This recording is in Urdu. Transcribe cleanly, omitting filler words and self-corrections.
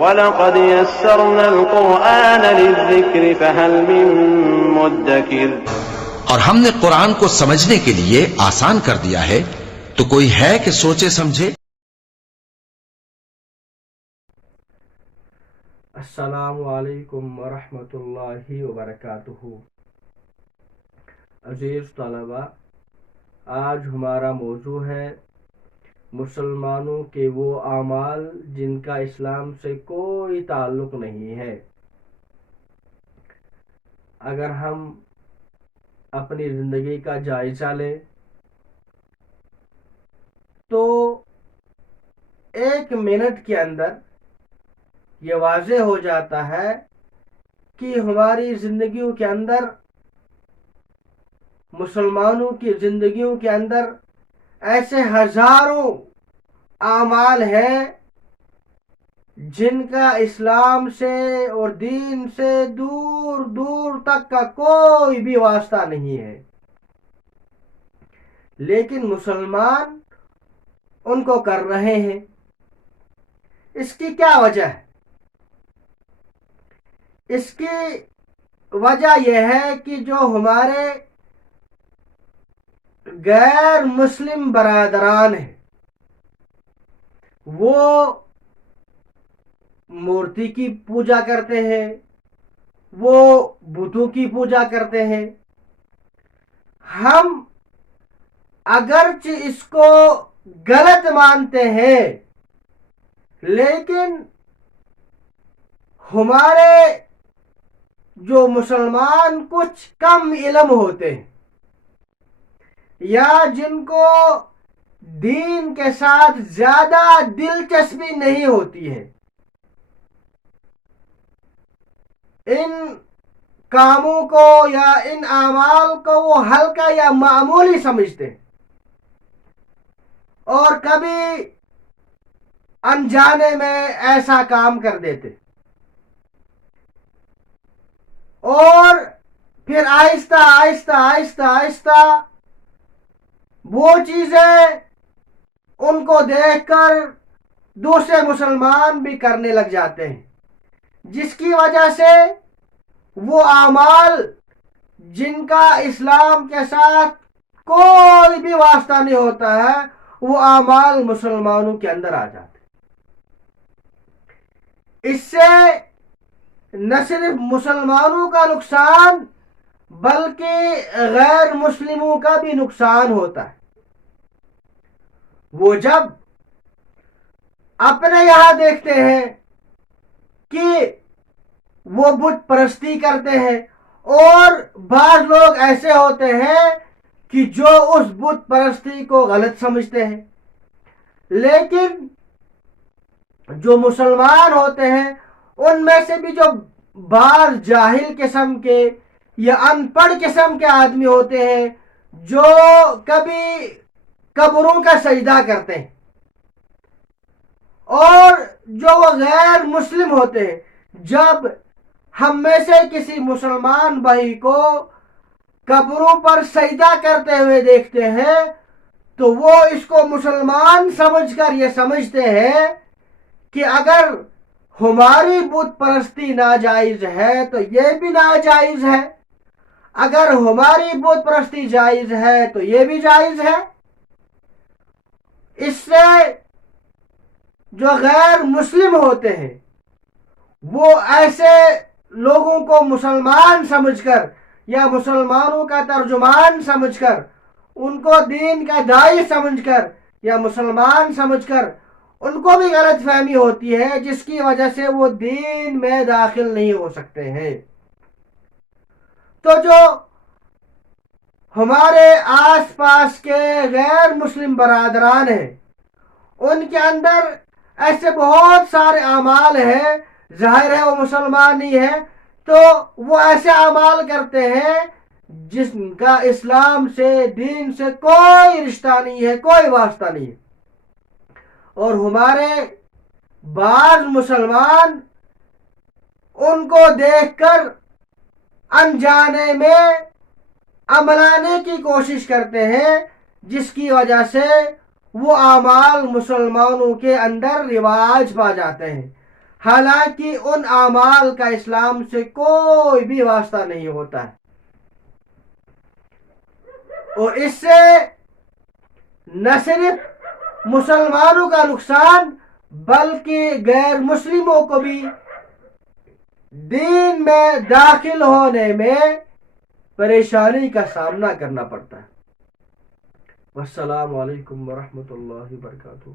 وَلَقَدْ يَسَّرْنَا الْقُرْآنَ لِلذِّكْرِ فَهَلْ مِن مُّدَّكِرٍ۔ اور ہم نے قرآن کو سمجھنے کے لیے آسان کر دیا ہے، تو کوئی ہے کہ سوچے سمجھے؟ السلام علیکم ورحمۃ اللہ وبرکاتہ۔ عزیز طلبہ، آج ہمارا موضوع ہے مسلمانوں کے وہ اعمال جن کا اسلام سے کوئی تعلق نہیں ہے۔ اگر ہم اپنی زندگی کا جائزہ لیں تو ایک منٹ کے اندر یہ واضح ہو جاتا ہے کہ ہماری زندگیوں کے اندر، مسلمانوں کی زندگیوں کے اندر ایسے ہزاروں اعمال ہیں جن کا اسلام سے اور دین سے دور دور تک کا کوئی بھی واسطہ نہیں ہے، لیکن مسلمان ان کو کر رہے ہیں۔ اس کی کیا وجہ ہے؟ اس کی وجہ یہ ہے کہ جو ہمارے غیر مسلم برادران ہیں وہ مورتی کی پوجا کرتے ہیں، وہ بتوں کی پوجا کرتے ہیں۔ ہم اگرچہ اس کو غلط مانتے ہیں، لیکن ہمارے جو مسلمان کچھ کم علم ہوتے ہیں یا جن کو دین کے ساتھ زیادہ دلچسپی نہیں ہوتی ہے، ان کاموں کو یا ان اعمال کو وہ ہلکا یا معمولی سمجھتے ہیں اور کبھی انجانے میں ایسا کام کر دیتے، اور پھر آہستہ آہستہ آہستہ آہستہ وہ چیزیں ان کو دیکھ کر دوسرے مسلمان بھی کرنے لگ جاتے ہیں، جس کی وجہ سے وہ اعمال جن کا اسلام کے ساتھ کوئی بھی واسطہ نہیں ہوتا ہے، وہ اعمال مسلمانوں کے اندر آ جاتے ہیں۔ اس سے نہ صرف مسلمانوں کا نقصان بلکہ غیر مسلموں کا بھی نقصان ہوتا ہے۔ وہ جب اپنے یہاں دیکھتے ہیں کہ وہ بت پرستی کرتے ہیں، اور بعض لوگ ایسے ہوتے ہیں کہ جو اس بت پرستی کو غلط سمجھتے ہیں، لیکن جو مسلمان ہوتے ہیں ان میں سے بھی جو بعض جاہل قسم کے یا ان پڑھ قسم کے آدمی ہوتے ہیں جو کبھی قبروں کا سجدہ کرتے ہیں، اور جو وہ غیر مسلم ہوتے ہیں، جب ہم میں سے کسی مسلمان بھائی کو قبروں پر سجدہ کرتے ہوئے دیکھتے ہیں تو وہ اس کو مسلمان سمجھ کر یہ سمجھتے ہیں کہ اگر ہماری بت پرستی ناجائز ہے تو یہ بھی ناجائز ہے، اگر ہماری بت پرستی جائز ہے تو یہ بھی جائز ہے۔ اس سے جو غیر مسلم ہوتے ہیں وہ ایسے لوگوں کو مسلمان سمجھ کر یا مسلمانوں کا ترجمان سمجھ کر، ان کو دین کا داعی سمجھ کر یا مسلمان سمجھ کر، ان کو بھی غلط فہمی ہوتی ہے، جس کی وجہ سے وہ دین میں داخل نہیں ہو سکتے ہیں۔ تو جو ہمارے آس پاس کے غیر مسلم برادران ہیں ان کے اندر ایسے بہت سارے اعمال ہیں، ظاہر ہے وہ مسلمان نہیں ہے تو وہ ایسے اعمال کرتے ہیں جن کا اسلام سے، دین سے کوئی رشتہ نہیں ہے، کوئی واسطہ نہیں ہے، اور ہمارے بعض مسلمان ان کو دیکھ کر انجانے میں عملانے کی کوشش کرتے ہیں، جس کی وجہ سے وہ اعمال مسلمانوں کے اندر رواج پا جاتے ہیں۔ حالانکہ ان اعمال کا اسلام سے کوئی بھی واسطہ نہیں ہوتا ہے، اور اس سے نہ صرف مسلمانوں کا نقصان بلکہ غیر مسلموں کو بھی دین میں داخل ہونے میں پریشانی کا سامنا کرنا پڑتا ہے۔ والسلام علیکم ورحمۃ اللہ وبرکاتہ۔